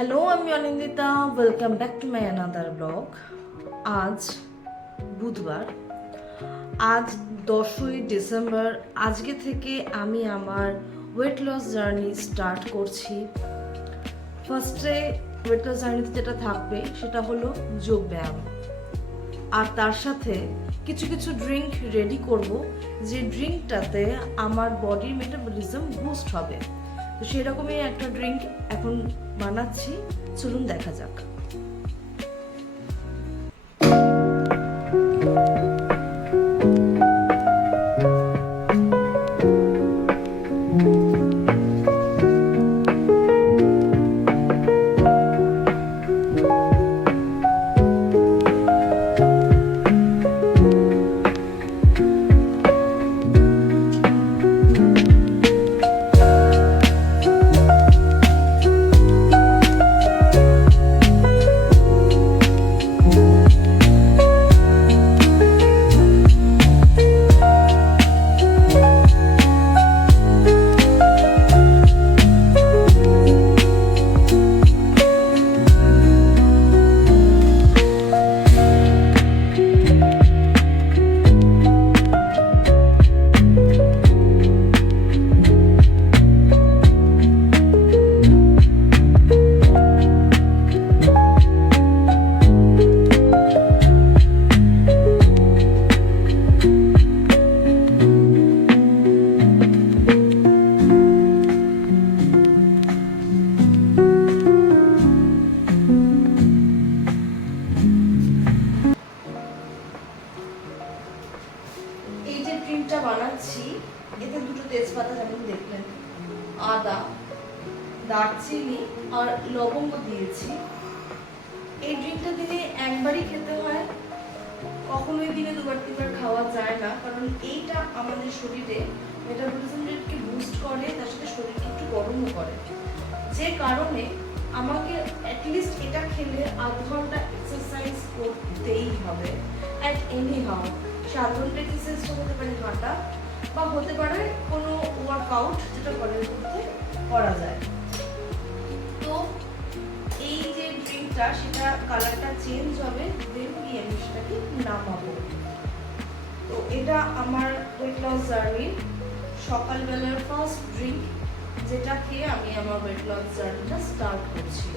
Hello, আমি Anindita. Welcome back to my another blog. আজ বুধবার, আজ 10ই ডিসেম্বর। আজকে থেকে আমি আমার ওয়েট লস জার্নি স্টার্ট করছি। ফার্স্টে ওয়েট লস জার্নিতে যেটা থাকবে সেটা হলো যোগব্যায়াম, আর তার সাথে কিছু কিছু ড্রিঙ্ক রেডি করব, যে ড্রিঙ্কটাতে আমার বডির মেটাবলিজম বুস্ট হবে। তো সেরকমই একটা ড্রিঙ্ক এখন বানাচ্ছি, চলুন দেখা যাক। এই যে ড্রিঙ্কটা বানাচ্ছি, এতে দুটো তেজপাতা যেমন দেখলেন, আদা, দারচিনি আর লবঙ্গ দিয়েছি। এই ড্রিঙ্কটা দিনে একবারই খেতে হয়, কখনোই দিনে দুবার তিনবার খাওয়া যায় না, কারণ এইটা আমাদের শরীরে মেটাবলিজম রেটকে বুস্ট করে, তার সাথে শরীরকে একটু গরমও করে। যে কারণে আমাকে অ্যাটলিস্ট এটা খেলে আধ ঘন্টা এক্সারসাইজ করতেই হবে অ্যাট এনি হাউ। সাধারণ এক্সারসাইজটা হতে পারে হাঁটা, বা হতে পারে কোনো ওয়ার্কআউট যেটা ঘরের মধ্যে করা যায়। তো এই যে ড্রিঙ্কটা, সেটা কালারটা চেঞ্জ হবে, দেন গিয়ে আমি সেটাকে নামাবো। তো এটা আমার ওয়েট লস জার্নির সকালবেলার ফার্স্ট ড্রিঙ্ক, যেটা খেয়ে আমি আমার ওয়েট লস জার্নিটা স্টার্ট করছি।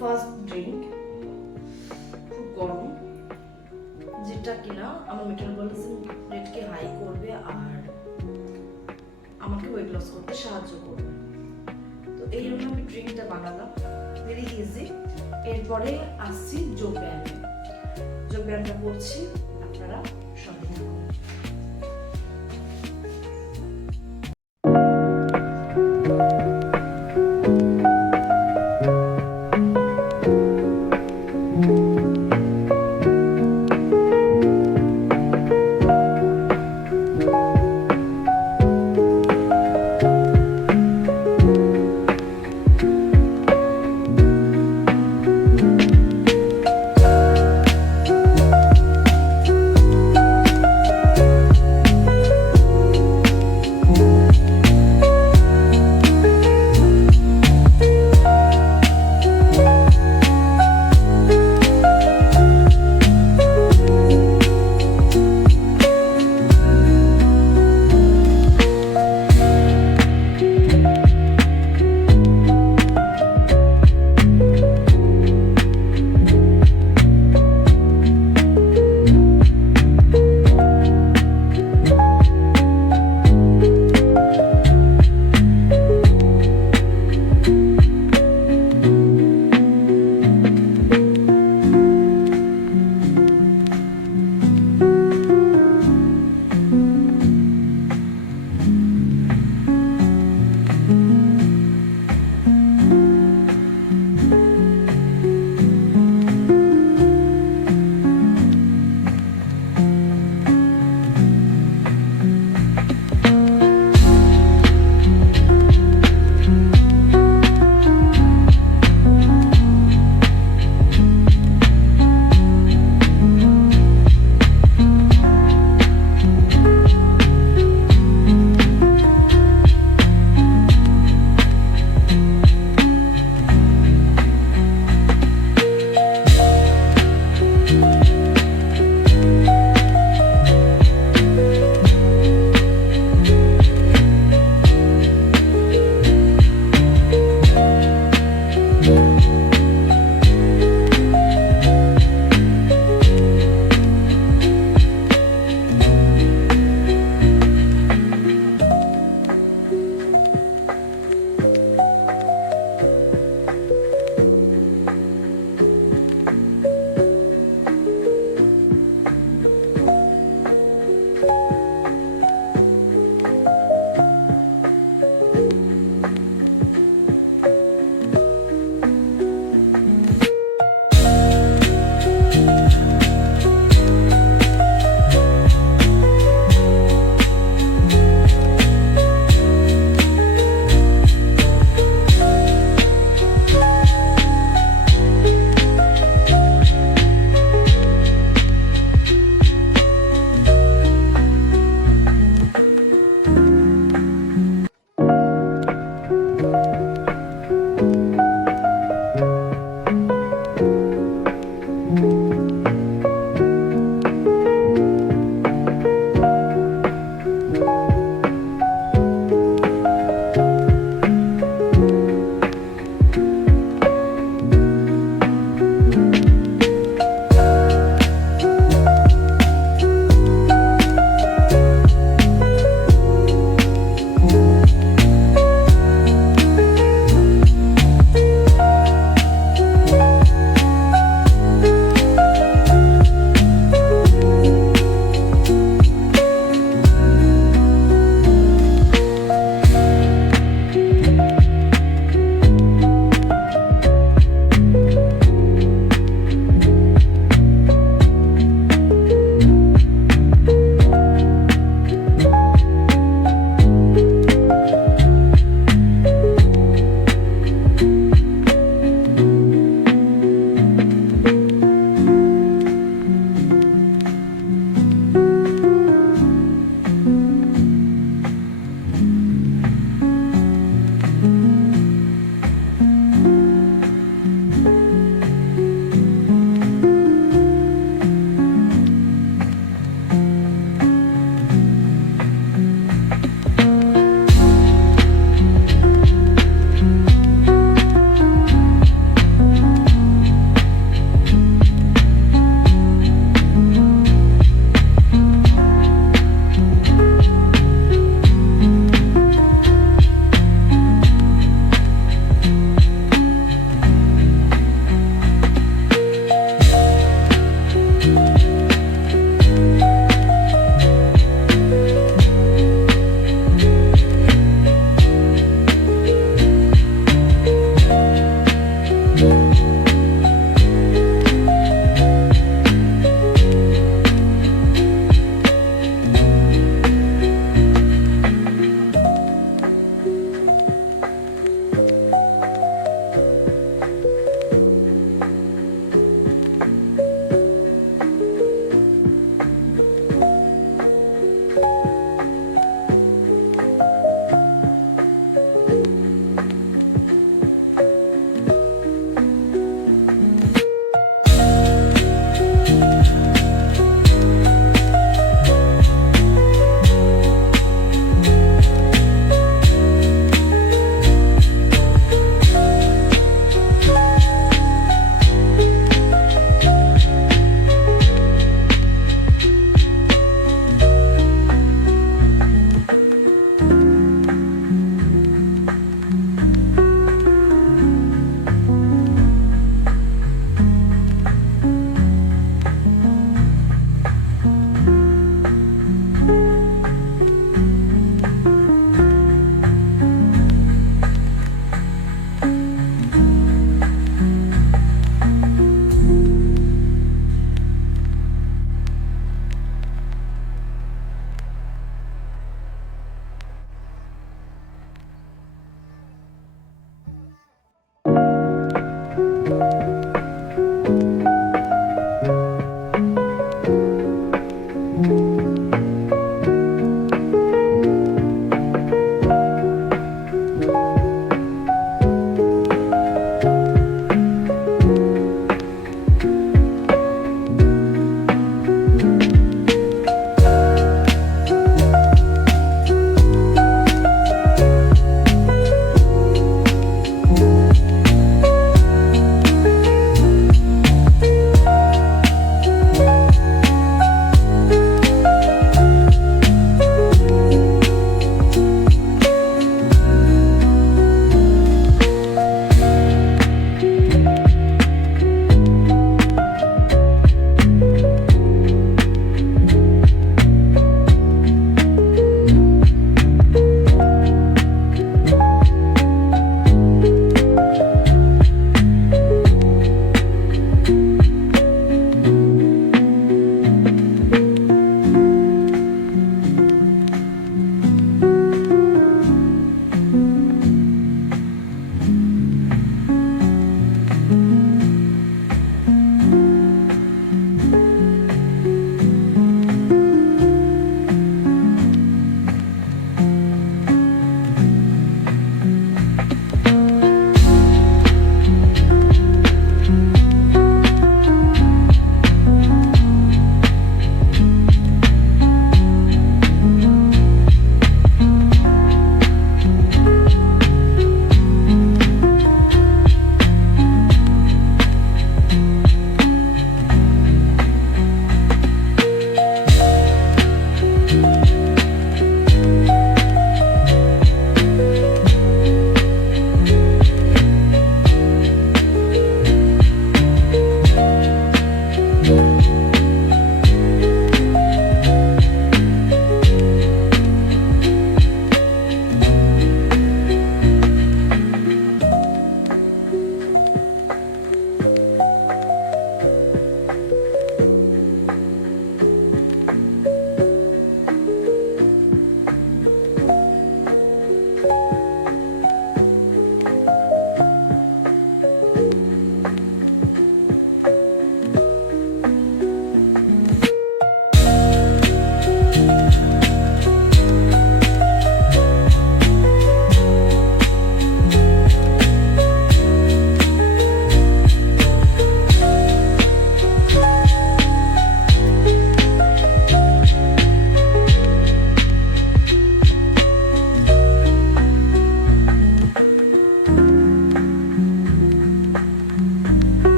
ফার্স্ট ড্রিঙ্ক খুব গরম, যেটা কিনা আমার মেটাবলিজম রেটকে হাই করবে আর আমাকে ওয়েট লস করতে সাহায্য করবে। তো এই জন্য আমি ড্রিঙ্কটা বানালাম, ভেরি ইজি। এরপরে আসছি যোগব্যায়ামে। যোগব্যায়ামটা করছি, আপনারা সঙ্গে থাকুন।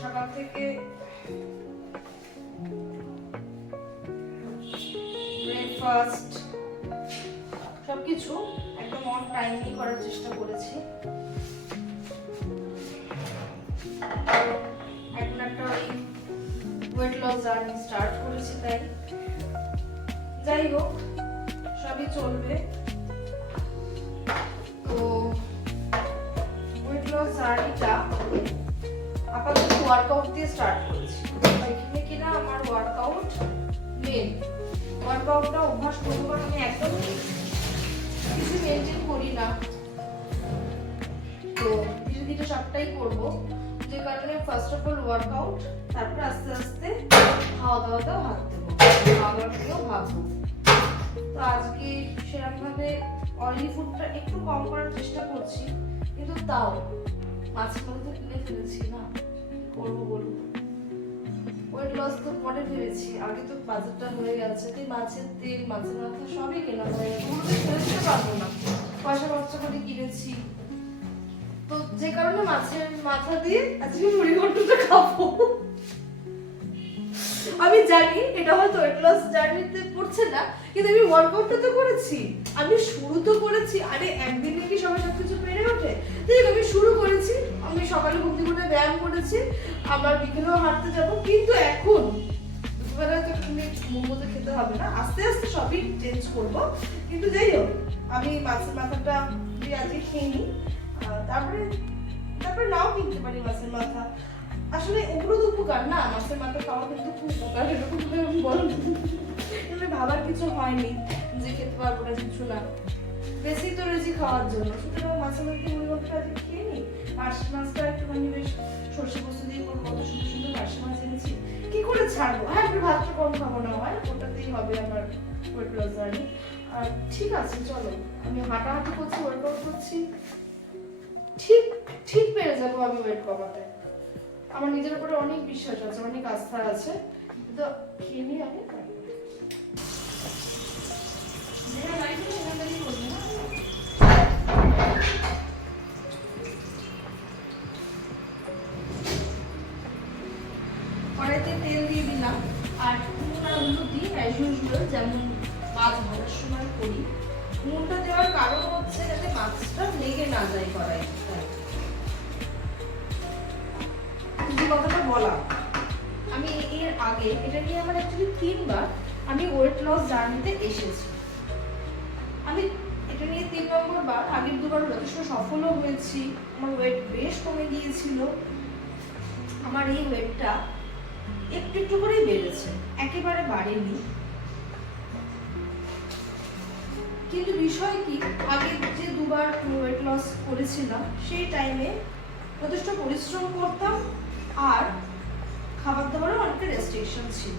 সকাল থেকে ব্রেকফাস্ট সবকিছু একদম অন টাইমলি করার চেষ্টা করেছি। এখন একটা ওই ওয়েট লস জার্নি স্টার্ট করেছি, তাই যাই হোক সবই চলবে। তো ওয়েট লস জার্নিটা আপাতত ওয়ার্কআউট দিয়ে স্টার্ট করেছি। এখানে কিনা আমার ওয়ার্কআউট মেন ওয়ার্কআউটটা অভ্যাস করবো, কারণ আমি একদমই কিছু মেনটেন করি না, তো ধীরে ধীরে সবটাই করবো। যে কারণে ফার্স্ট অফ অল ওয়ার্কআউট, তারপর আস্তে আস্তে খাওয়া দাওয়াটাও হাত দেবো, খাওয়া দাওয়াটাও ভাববো। তো আজকে সেরকম ভাবে অয়েলি ফুডটা একটু কম করার চেষ্টা করছি, কিন্তু তাও মাছের মাথা তো কিনে ফেলেছি না, করবো বলবো। ওয়েট লস তো পরে ভেবেছি, আগে তো বাজারটা হয়ে গেছে, তাই মাছের তেল মাছের মাথা সবই কেনা হয়ে গেছে, ওগুলো ফেলে দিতে পারবো না, পয়সা খরচা করে কিনেছি। তো যে কারণে মাছের মাথা দিয়ে আজকে মুড়ি ঘন্টটা খাবো। আমি জানি এটা হয়তো ওয়েট লস জার্নিতে পড়ছে না, কিন্তু আমি ওয়ার্কআউটটা তো করেছি, আমি শুরু তো করেছি। আরে একদিনে কি সবাই সবকিছু পেরে ওঠে? ঠিক আমি শুরু করেছি, আমি সকালে ঘুম থেকে উঠে ব্যায়াম করেছি, আবার বিকেলেও হাঁটতে যাব, কিন্তু এখন দুপুরবেলা তো তুমি মোমো তো খেতে হবে না, আস্তে আস্তে সবই চেঞ্জ করবো। কিন্তু যাই হোক আমি মাছের মাথাটা আজকে খেয়ে নিই, তারপরে নাও কিনতে পারি মাছের মাথা। আসলে ওগুলো তো উপকার না, মাছের মাথা খাওয়া কিন্তু খুব উপকার, এরকম বলো ভাবার কিছু হয়নি যে খেতে পারবো না কিছু না, বেশি তো রয়েছি খাওয়ার জন্য। সুতরাং মাছের মাথা মুড়ি ঘন্টটা আজকে খেয়ে নিই। পার্শে মাছটা একটুখানি বেশ সর্ষে পোস্ত দিয়ে করবো, কত সুন্দর সুন্দর পার্শে মাছ এনেছি, কি করে ছাড়বো? হ্যাঁ একটু ভাতটা কম খাবো না হয়, ওটাতেই হবে আমার ওয়েট লস জার্নি। আর ঠিক আছে চলো, আমি হাঁটাহাঁটি করছি, ওয়ার্কআউট করছি, ঠিক ঠিক পেরে যাবো আমি ওয়েট কমাতে। আমার নিজের উপরে অনেক বিশ্বাস আছে, অনেক আস্থা আছে। তো খেয়ে নিই আমি, কড়াইতে তেল দিয়ে দিলাম, আর নুন আর হলুদ দিই অ্যাজ ইউজুয়াল, যেমন মাছ ভাজার সময় করি। নুনটা দেওয়ার কারণ হচ্ছে যাতে মাছটা লেগে না যায় কড়াই। যে কথাটা বলা, আমি এর আগে এটা নিয়ে আমার অ্যাকচুয়ালি 3 বার আমি ওয়েট লস জার্নিতে এসেছি। আমি এটা নিয়ে 3 নম্বর বার, আগের 2 বার যথেষ্ট সফলও হয়েছি, আমার ওয়েট বেশ কমে গিয়েছিল। আমার এই ওয়েটটা একটু একটু করেই বেড়েছে, একেবারে বাড়েনি। কিন্তু বিষয় কি, আগে যে 2 বার ওয়েট লস করেছিলাম সেই টাইমে যথেষ্ট পরিশ্রম করতাম, আর খাবার দাবারও অনেকটা রেস্ট্রিকশন ছিল।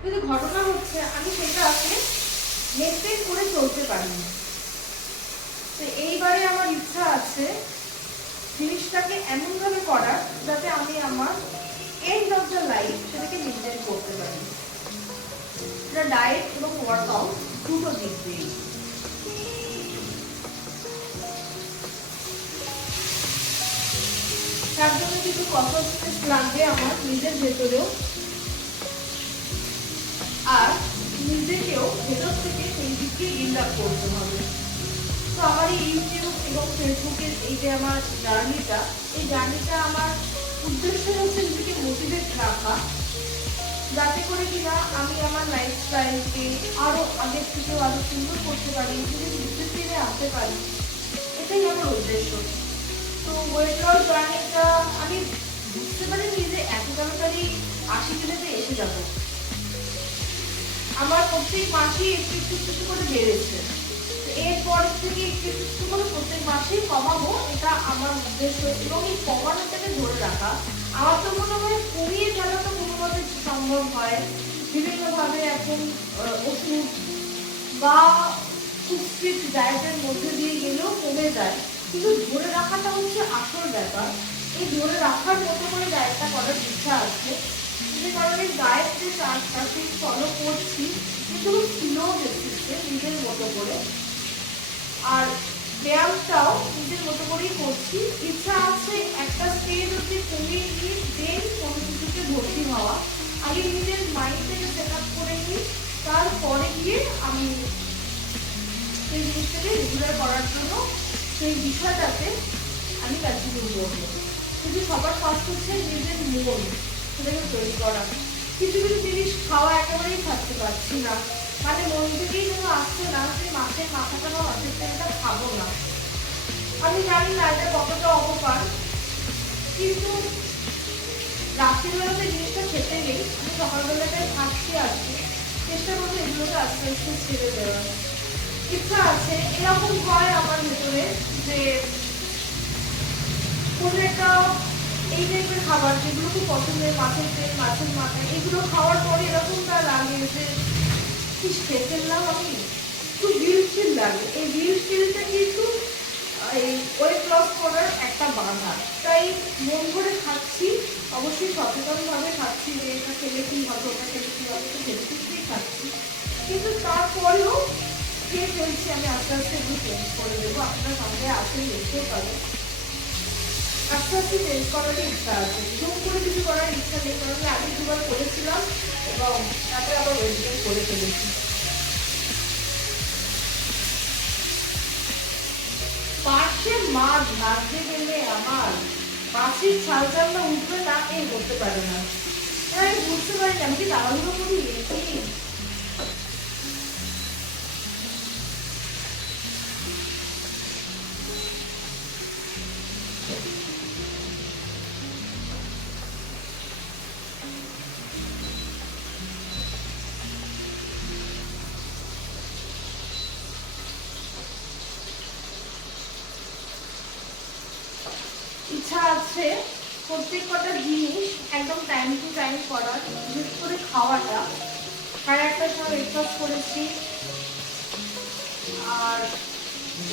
কিন্তু ঘটনা হচ্ছে আমি সেটাকে মেনটেন করে চলতে পারিনি। তো এইবারে আমার ইচ্ছা আছে জিনিসটাকে এমনভাবে করার যাতে আমি আমার এন্ড অফ দ্য লাইফ সেটাকে মেনটেন করতে পারি। এটা ডায়েট এবং ওয়ার্কআউট দুটো দিক দিয়েই। তার জন্য কিছু কনসাসনেস লাগবে আমার নিজের ভেতরেও, আর নিজেকেও ভেতর থেকে সেই দিকে বিল্ড আপ করতে হবে। তো আমার এই ইউটিউব এবং ফেসবুকের এই যে আমার জার্নিটা, এই জার্নিটা আমার উদ্দেশ্য হচ্ছে নিজেকে মোটিভেট রাখা, যাতে করে কিনা আমি আমার লাইফস্টাইলকে আরো আগের থেকে আরো সুন্দর করতে পারি, নিজেকে ডিসিপ্লিনে আনতে পারি, এটাই আমার উদ্দেশ্য। তো ওয়েট লস জার্নিটা আমি বুঝতে পারিনি যে এত তাড়াতাড়ি 80 কিলোতে এসে যাব। আমার প্রত্যেক মাসেই একটু একটু একটু করে বেড়েছে, এরপর থেকে একটু একটু করে প্রত্যেক মাসেই কমাবো, এটা আমার উদ্দেশ্য। এবং এই কমানোটাকে ধরে রাখা, আমার তো মনে হয় কমিয়ে ফেলা তো কোনোভাবে সম্ভব হয়, বিভিন্নভাবে এখন ওষুধ বা খুব স্ট্রিক্ট ডায়েটের মধ্যে দিয়ে গেলেও কমে যায়, কিন্তু ধরে রাখাটা হচ্ছে আসল ব্যাপার। এই ধরে রাখার মতো করে ডায়েটটা করার ইচ্ছা আছে, যে কারণে ডায়েট যে চার্টটা সেই ফলো করছি, কিন্তু স্লো বেসিসে নিজের মতো করে। আর ব্যায়ামটাও নিজের মতো করেই করছি। ইচ্ছা আছে একটা স্টেজ অব্দি কমিয়ে নিয়ে দেন কোনো কিছুতে ভর্তি হওয়া। আগে নিজের মাইন্ডটাকে সেট আপ করে নিই, তারপরে গিয়ে আমি সেই জিনিসটাকে রেগুলার করার জন্য সেই বিষয়টাতে আমি কন্টিনিউ করবো। কিন্তু সবার ফার্স্ট হচ্ছে নিজের মন, সেটাকে তৈরি করা। কিছু কিছু জিনিস খাওয়া একেবারেই থাকতে পারছি না, মানে মন থেকেই যেন আসছে না যে মাছের মাথাটা বা মাছের তেলটা খাবো না। আমি জানি না এটা কতটা অপকার, কিন্তু রাত্রিবেলাতে জিনিসটা খেতে নেই, আমি সকালবেলাটায় খাচ্ছি আজকে, চেষ্টা করবো এগুলোকে আস্তে আস্তে ছেড়ে দেওয়ার। ইচ্ছা আছে এরকম হয় আমার ভেতরে যে কোনো একটা এই টাইপের খাবার যেগুলো খুব পছন্দের, মাছের তেল, মাছের মাথা, এগুলো খাওয়ার পরে এরকমটা লাগে যে কি খেয়ে ফেললাম আমি, খুব গিল্টফিল লাগে। এই গিল্টফিলটা কিন্তু এই ওয়েট লস করার একটা বাধা। তাই মন ভরে খাচ্ছি, অবশ্যই সচেতনভাবে খাচ্ছি যে এটা খেলে কি হবে, ওটা খেলে কি হবে, খেলে কিছুই খাচ্ছি, কিন্তু তারপরেও খেয়ে ফেলছি। আমি আস্তে আস্তে এগুলো চেঞ্জ করে দেবো, আপনার সঙ্গে আসেন দেখতেও পাবেন। আস্তে আস্তে চেঞ্জ করারই ইচ্ছা আছে, জুম করে কিছু করার ইচ্ছা নেই, কারণ আমি দুবার করেছিলাম এবং তারপরে আবার ওয়েট গেইন করে ফেলেছি। পার্শ্বের মাছ ভাজতে গেলে আমার মাছের ছাল চালটা উঠবে না, এই করতে পারে না। আমি বুঝতে পারি না, আমি কি তাড়াহুড়ো করি কি। ইচ্ছা আছে প্রত্যেক কটা জিনিস একদম টাইম টু টাইম করার, বিশেষ করে খাওয়াটা। 11:30টার সময় ব্রেকফাস্ট করেছি, আর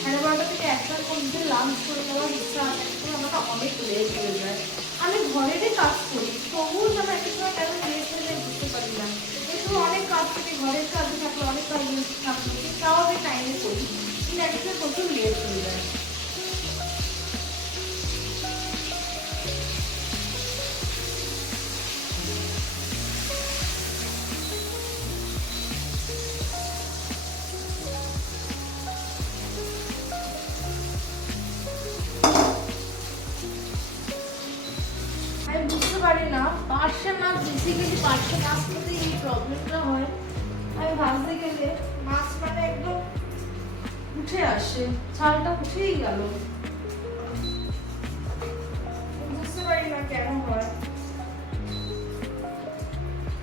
12:30 থেকে 1টার মধ্যে লাঞ্চ করে নেওয়ার ইচ্ছা আছে। আমাকে অনেক লেট হয়ে যায়, আমি ঘরেরই কাজ করি, তবুও যেন একটা সময় কেন লেট হয়ে যায় বুঝতে পারি না। এসব অনেক কাজ থেকে ঘরের কাজে থাকলে অনেক কাজ থাকলে তাও আমি টাইমে করি, কিন্তু একটা সময় প্রচুর লেট হয়ে যায়। আমি বুঝতে পারি না পার্শ্বে মাছ, বেসিক্যালি পার্শ্বে মাছ খেতে এই প্রবলেমটা হয়। আমি ভাজতে গেলে মাছ মানে একদম উঠে আসে, ছালটা উঠেই গেল, বুঝতে পারি না কেন হয়।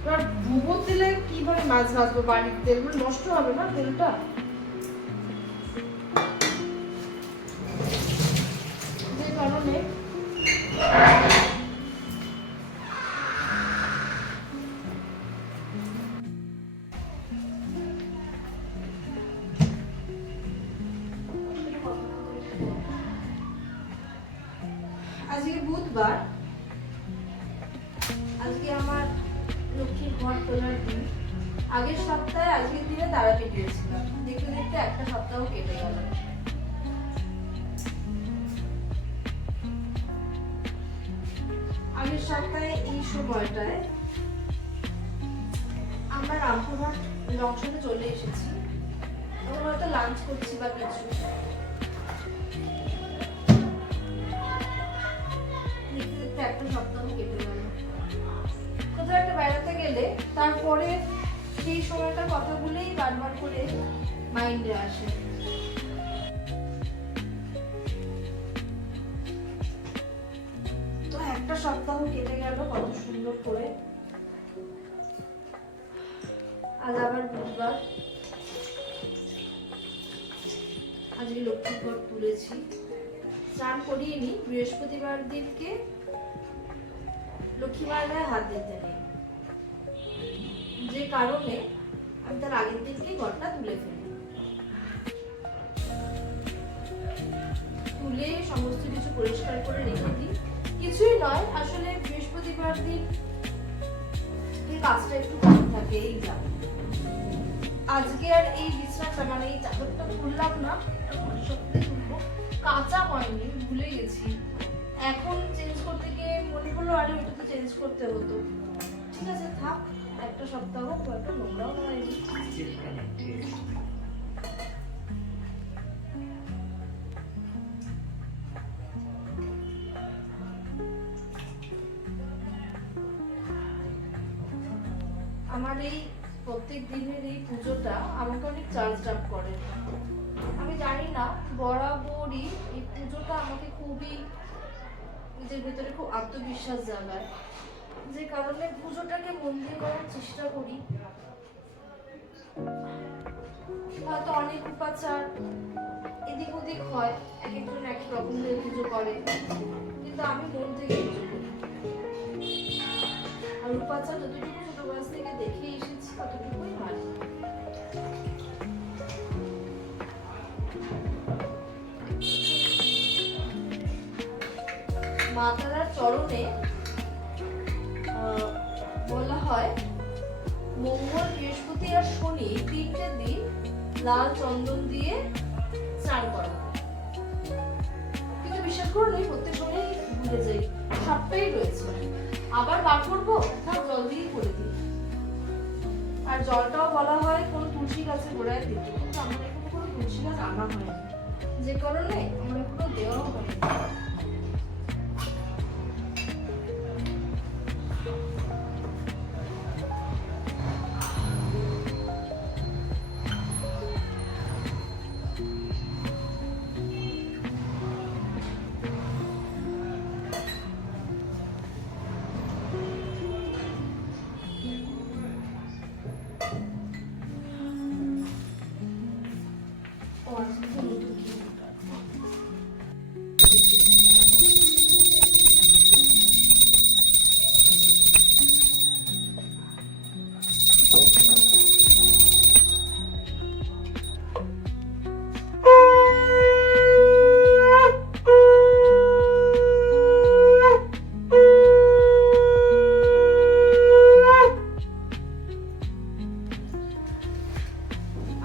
এবার ডুবো তেলে কিভাবে মাছ ভাজবো, বাড়ির তেল নষ্ট হবে না তেলটা, যে কারণে আজকে বুধবার, আজকে আমার লক্ষ্মীর ঘর তোলার দিন। আগের সপ্তাহে আজকের দিনে তারা কেটেছিলাম, দেখতে দেখতে একটা সপ্তাহ কেটে গেল। আগের সপ্তাহে এই সময়টায় আমরা রামপুরহাট জংশনে চলে এসেছি, আমরা হয়তো লাঞ্চ করছি বা কিছু, একটা সপ্তাহ কেটে গেল। কোথাও একটা বেড়াতে গেলে তারপরে সেই সময়টার কথাগুলোই বারবার করে মাইন্ডে আসে। তো একটা সপ্তাহ কেটে গেল কত সুন্দর করে। আজ আবার বুধবার, আজকে লক্ষ্মীর ঘর তুলেছি, স্নান করিয়ে নি। বৃহস্পতিবার দিনকে লক্ষ্মী মায়ের গায়ে হাত দিতে নেই, যে কারণে আমি তার আগের দিনকে ঘরটা তুলে ফেলি। তুলে সমস্ত কিছু পরিষ্কার করে রেখে দিই। কিছুই নয়, আসলে বৃহস্পতিবার দিন কাজটা একটু কম থাকে, এই যা। আজকে আর এই বিছানাটা মানে এই চাদরটা তুললাম না, সত্যি তুলবো, কাঁচা হয়নি, ভুলে গেছি। এখন চেঞ্জ করতে গিয়ে মনে হলো আরে ওটা তো চেঞ্জ করতে হতো। ঠিক আছে থাক, একটা সপ্তাহ খুব একটা নোংরাও হয়নি। আমার এই প্রত্যেক দিনের এই পুজোটা আমাকে অনেক চার্জ আপ করে। আমি জানি না, বরাবরই এই পুজোটা আমাকে খুবই নিজের ভেতরে খুব আত্মবিশ্বাস জাগায়, যে কারণে পুজোটাকে মন দিয়ে করার চেষ্টা করি। হয়তো অনেক উপাচার এদিক ওদিক হয়, এক একজন এক এক রকম দিয়ে পুজো করে, কিন্তু আমি মন থেকে পুজো করি। আর উপাচার যতটুকু ছোট বয়স থেকে দেখে এসেছি ততটুকুই হয়। মা তারার চরণে বলা হয় মঙ্গল, বৃহস্পতি আর শনি 3টে দিন লাল চন্দন দিয়ে স্নান করা হয়। কিন্তু বিশ্বাস করুন আমি প্রত্যেক সময় ভুলে যাই, সবটাই রয়েছে। আবার বার করবো না, জল দিয়ে করে দিই। আর জলটাও বলা হয় কোনো তুলসী গাছের গোড়ায় দিতে, কিন্তু আমার এখনো কোনো তুলসী গাছ আনা হয়নি, যে কারণে আমার এখনো দেওয়াও হয়নি।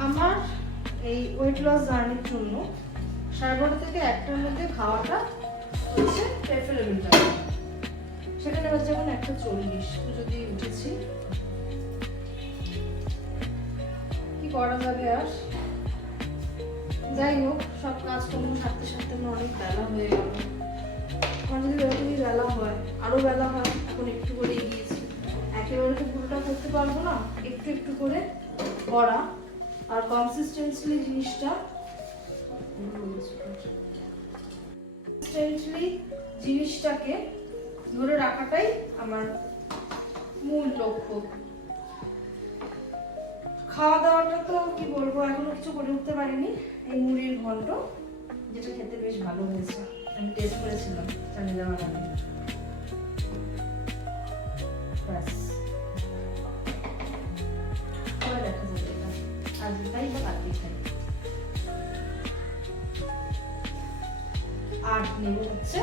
আমার এই ওয়েট লস জার্নির জন্য 12:30 থেকে 1টার মধ্যে খাওয়াটা হচ্ছে প্রেফারেবল টাইম। সেখানে বাজে এখন 1:40, পুজো দিয়ে উঠেছি, কি করা যাবে আর। যাই হোক, সব কাজকর্ম সারতে সারতে আমার অনেক বেলা হয়ে গেল। আমার যদি এরকমই বেলা হয়, আরো বেলা হয়, এখন একটু করে এগিয়েছি। একেবারে তো পুরোটা করতে পারবো না, একটু একটু করে করা আর কনসিস্টেন্টলি জিনিসটাকে ধরে রাখাটাই আমার মূল লক্ষ্য। খাওয়া দাওয়াটা তো কি বলবো, এখনো কিছু করে উঠতে পারিনি। এই মুড়ির ঘন্ট, যেটা খেতে বেশ ভালো হয়েছে, আমি টেস্ট করেছিলাম জানি যাওয়ার আগে। ব্যাস, পরে দেখা যাবে এটা আজ তাই বা কালকে খাই। আর নেব হচ্ছে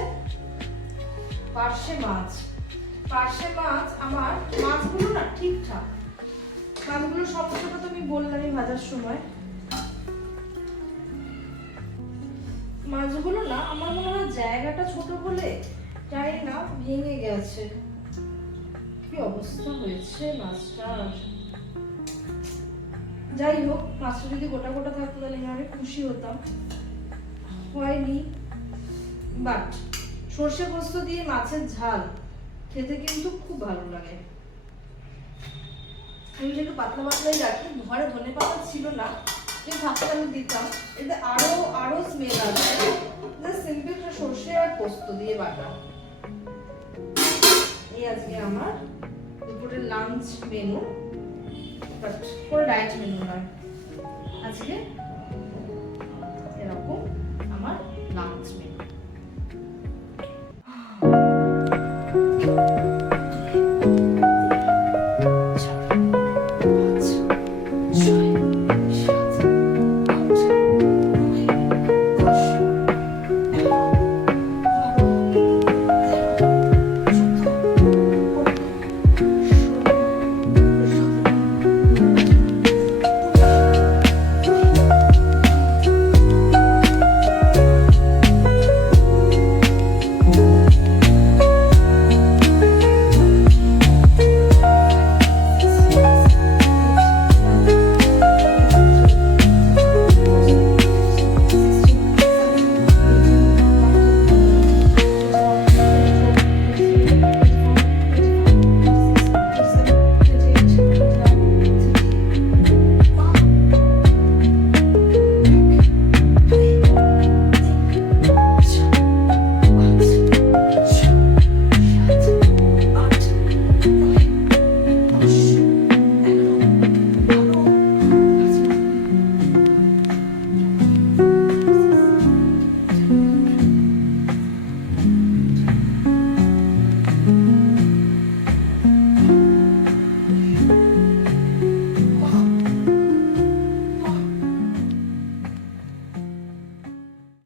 পার্শে মাছ। পার্শে মাছ, আমার মাছগুলো না ঠিকঠাক, মাছগুলোর সমস্যাটা তো আমি বললামই ভাজার সময়। মাছগুলো না আমার মনে হয় জায়গাটা ছোট বলে জানি না ভেঙে গেছে, কি অবস্থা হয়েছে মাছটার। যাই হোক, মাছটা যদি গোটা গোটা থাকতো তাহলে আমি খুশি হতাম, হয়নি। বাট সর্ষে পোস্ত দিয়ে মাছের ঝাল খেতে কিন্তু খুব ভালো লাগে। আমি একটু পাতলা পাতলাই রাখি, ঘরে ধনেপাতা ছিল না, কিন্তু ভাবতে আমি দিতাম, এতে আরো স্মেল আসবে। সিম্পল সর্ষে আর পোস্ত দিয়ে বাটা। এই আজকে আমার দুপুরের লাঞ্চ মেনু, বাট কোনো ডায়েট মেনু নয়, আজকে এরকম আমার লাঞ্চ মেনু।